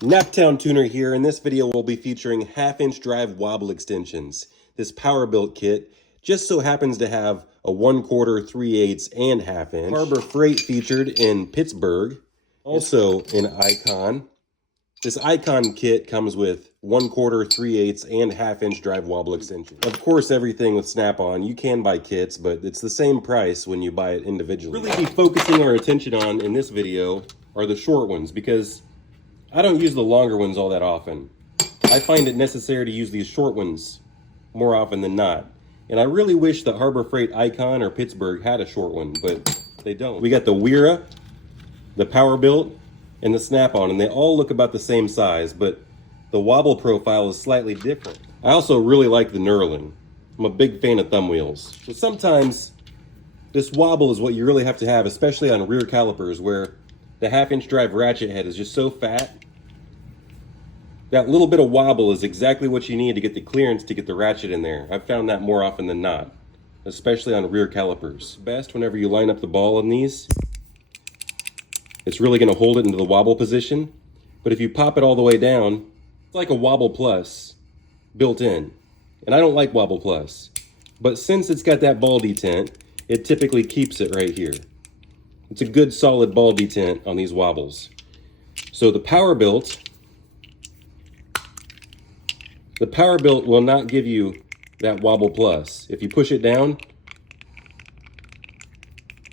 Naptown Tuner here. In this video, we'll be featuring half-inch drive wobble extensions. This Powebuilt kit just so happens to have a 1/4, 3/8, and half-inch. Harbor Freight featured in Pittsburgh, also in Icon. This Icon kit comes with 1/4, 3/8, and half-inch drive wobble extension. Of course, everything with Snap-on, you can buy kits, but it's the same price when you buy it individually. Really be focusing our attention on in this video are the short ones, because I don't use the longer ones all that often. I find it necessary to use these short ones more often than not. And I really wish that Harbor Freight, Icon, or Pittsburgh had a short one, but they don't. We got the WERA, the Powebuilt, and the Snap-on, and they all look about the same size, but the wobble profile is slightly different. I also really like the knurling. I'm a big fan of thumb wheels. So sometimes this wobble is what you really have to have, especially on rear calipers where the half-inch drive ratchet head is just so fat. That little bit of wobble is exactly what you need to get the clearance to get the ratchet in there. I've found that more often than not, especially on rear calipers. Best whenever you line up the ball in these, it's really going to hold it into the wobble position. But if you pop it all the way down, it's like a Wobble Plus built in. And I don't like Wobble Plus, but since it's got that ball detent, it typically keeps it right here. It's a good solid ball detent on these wobbles. So the Powebuilt will not give you that Wobble Plus. If you push it down,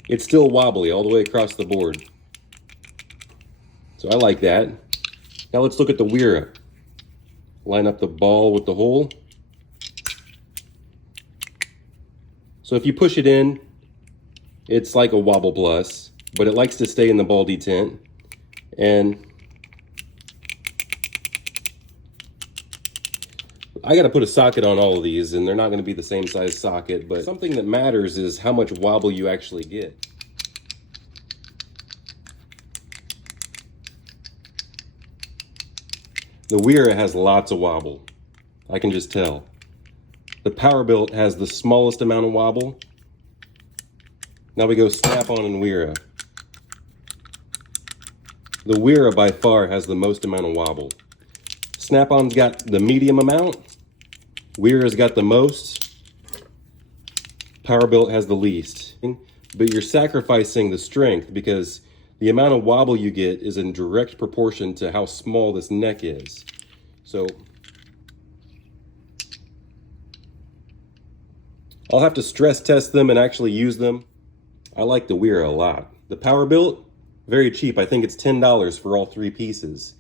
it's still wobbly all the way across the board. So I like that. Now let's look at the WERA. Line up the ball with the hole. So if you push it in, it's like a Wobble Plus, but it likes to stay in the ball detent. And I got to put a socket on all of these, and they're not going to be the same size socket, but something that matters is how much wobble you actually get. The WERA has lots of wobble. I can just tell. The Powebuilt has the smallest amount of wobble. Now we go Snap-on and WERA. The WERA by far has the most amount of wobble. Snap-on's got the medium amount. WERA's got the most. Powebuilt has the least. But you're sacrificing the strength because the amount of wobble you get is in direct proportion to how small this neck is. So I'll have to stress test them and actually use them. I like the WERA a lot. The Powebuilt, very cheap. I think it's $10 for all 3 pieces.